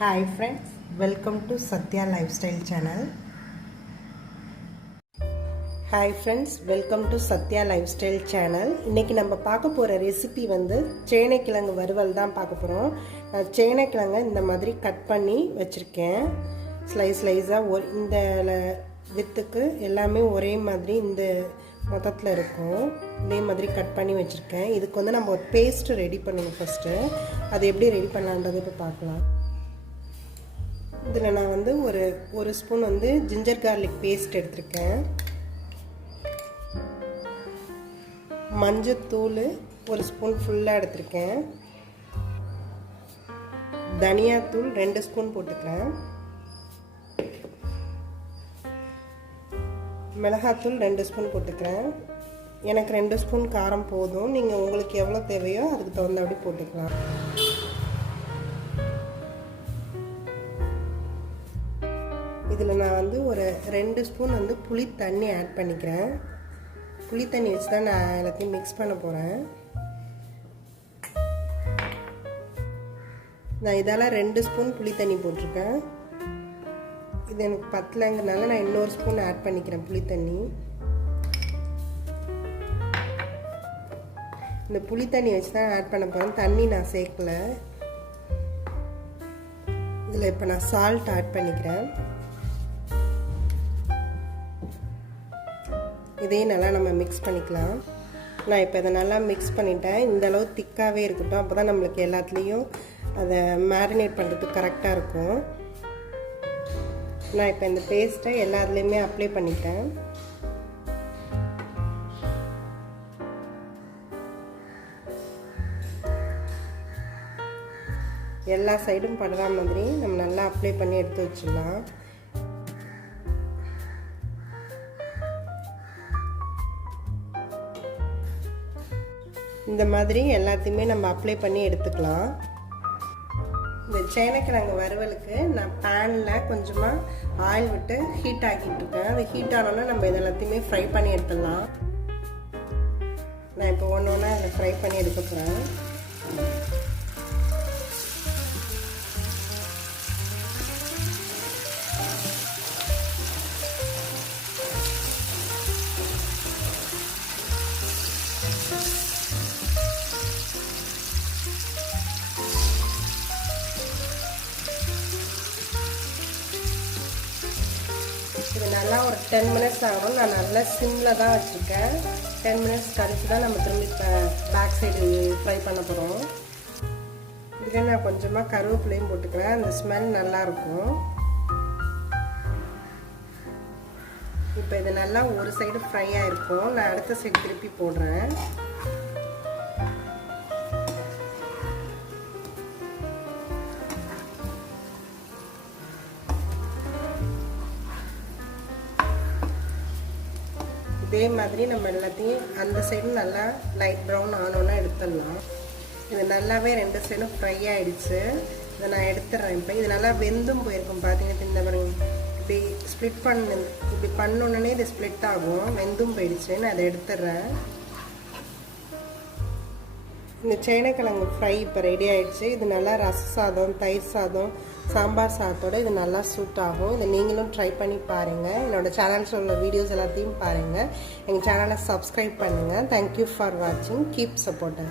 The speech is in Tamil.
Hi friends, welcome to Satya Lifestyle channel. Hi friends, welcome to Satya Lifestyle channel. இன்னைக்கு நம்ம பார்க்க போற ரெசிபி வந்து சேனைக்கிழங்கு வறுவல் தான் பார்க்க போறோம். நான் சேனைக்கிழங்கை இந்த மாதிரி கட் பண்ணி வச்சிருக்கேன். ஸ்லைஸா இந்த வித்துக்கு எல்லாமே ஒரே மாதிரி இந்த மொத்தத்தில் இருக்கும். இதே மாதிரி கட் பண்ணி வச்சிருக்கேன். இதுக்கு வந்து நம்ம ஒரு பேஸ்ட் ரெடி பண்ணணும் ஃபர்ஸ்ட். அது எப்படி ரெடி பண்ணலாம்ன்றதை இப்போ பார்க்கலாம். இதில் நான் வந்து ஒரு ஸ்பூன் வந்து ஜிஞ்சர் கார்லிக் பேஸ்ட் எடுத்திருக்கேன். மஞ்சத்தூள் ஒரு ஸ்பூன் ஃபுல்லாக எடுத்திருக்கேன். தனியாத்தூள் 2 ஸ்பூன் போட்டுக்கிறேன். மிளகாத்தூள் 2 ஸ்பூன் போட்டுக்கிறேன். எனக்கு 2 ஸ்பூன் காரம் போதும். நீங்கள் உங்களுக்கு எவ்வளோ தேவையோ அதுக்கு தகுந்தபடி போட்டுக்கலாம். இதில் நான் வந்து ஒரு 2 ஸ்பூன் வந்து புளி தண்ணி ஆட் பண்ணிக்கிறேன். புளி தண்ணி வச்சு தான் நான் எல்லாத்தையும் மிக்ஸ் பண்ண போகிறேன். நான் இதால் 2 ஸ்பூன் புளி தண்ணி போட்டிருக்கேன். இது எனக்கு பத்தலைங்கிறனால நான் இன்னொரு ஸ்பூன் ஆட் பண்ணிக்கிறேன் புளி தண்ணி. இந்த புளி தண்ணி வச்சு தான் ஆட் பண்ண போகிறேன். தண்ணி நான் சேர்க்கல. இதில் இப்போ நான் சால்ட் ஆட் பண்ணிக்கிறேன். இதையும் நல்லா நம்ம மிக்ஸ் பண்ணிக்கலாம். நான் இப்போ இதை நல்லா மிக்ஸ் பண்ணிட்டேன். இந்த அளவு திக்காகவே இருக்கட்டும். அப்போ தான் நம்மளுக்கு எல்லாத்துலேயும் அதை மேரினேட் பண்ணுறதுக்கு கரெக்டாக இருக்கும். நான் இப்போ இந்த பேஸ்ட்டை எல்லாத்துலேயுமே அப்ளை பண்ணிட்டேன். எல்லா சைடும் படுற மாதிரி நம்ம நல்லா அப்ளை பண்ணி எடுத்து வச்சிடலாம். இந்த மாதிரி எல்லாத்தையுமே நம்ம அப்ளை பண்ணி எடுத்துக்கலாம். இந்த சேனைக்கிழங்கு வறுவலுக்கு நான் பேனில் கொஞ்சமாக ஆயில் விட்டு ஹீட் ஆக்கிட்டு இருக்கேன். அது ஹீட் ஆனோன்னா நம்ம இது எல்லாத்தையுமே ஃப்ரை பண்ணி எடுத்துடலாம். நான் இப்போ ஒன்று ஒன்றா இதில் ஃப்ரை பண்ணி எடுக்க போகிறேன். இது நல்லா ஒரு 10 மினிட்ஸ் ஆகும். நான் நல்லா சிம்மில் தான் வச்சுருக்கேன். 10 மினிட்ஸ் கழிச்சு தான் நம்ம திரும்பி பேக் சைடு ஃப்ரை பண்ண போகிறோம். இதில் நான் கொஞ்சமாக கருவேப்பிலையும் போட்டுக்கிறேன். அந்த ஸ்மெல் நல்லாயிருக்கும். இப்போ இது நல்லா ஒரு சைடு ஃப்ரை ஆகிருக்கும். நான் அடுத்த சைடு திருப்பி போடுறேன். இதே மாதிரி நம்ம எல்லாத்தையும் அந்த சைடும் நல்லா லைட் ப்ரௌன் ஆனோன்னா எடுத்துடலாம். இது நல்லாவே 2 சைடும் ஃப்ரை ஆகிடுச்சு. இதை நான் எடுத்துடுறேன். இப்போ இது நல்லா வெந்தும் போயிருக்கும். பார்த்தீங்கன்னா இந்த மாதிரி இப்படி ஸ்ப்ளிட் இப்படி பண்ணோன்னே இது ஸ்ப்ளிட் ஆகும். வெந்தும் போயிடுச்சு. நான் அதை எடுத்துடுறேன். இந்த சேனைக்கிழங்கு ஃப்ரை இப்போ ரெடி ஆகிடுச்சு. இது நல்லா ரச சாதம், தயிர் சாதம், சாம்பார் சாதத்தோடு இது நல்லா சூட் ஆகும். இதை நீங்களும் ட்ரை பண்ணி பாருங்கள். என்னோடய சேனல்ஸில் உள்ள வீடியோஸ் எல்லாத்தையும் பாருங்கள். எங்கள் சேனலை சப்ஸ்கிரைப் பண்ணுங்கள். தேங்க்யூ ஃபார் வாட்சிங். Keep supporting.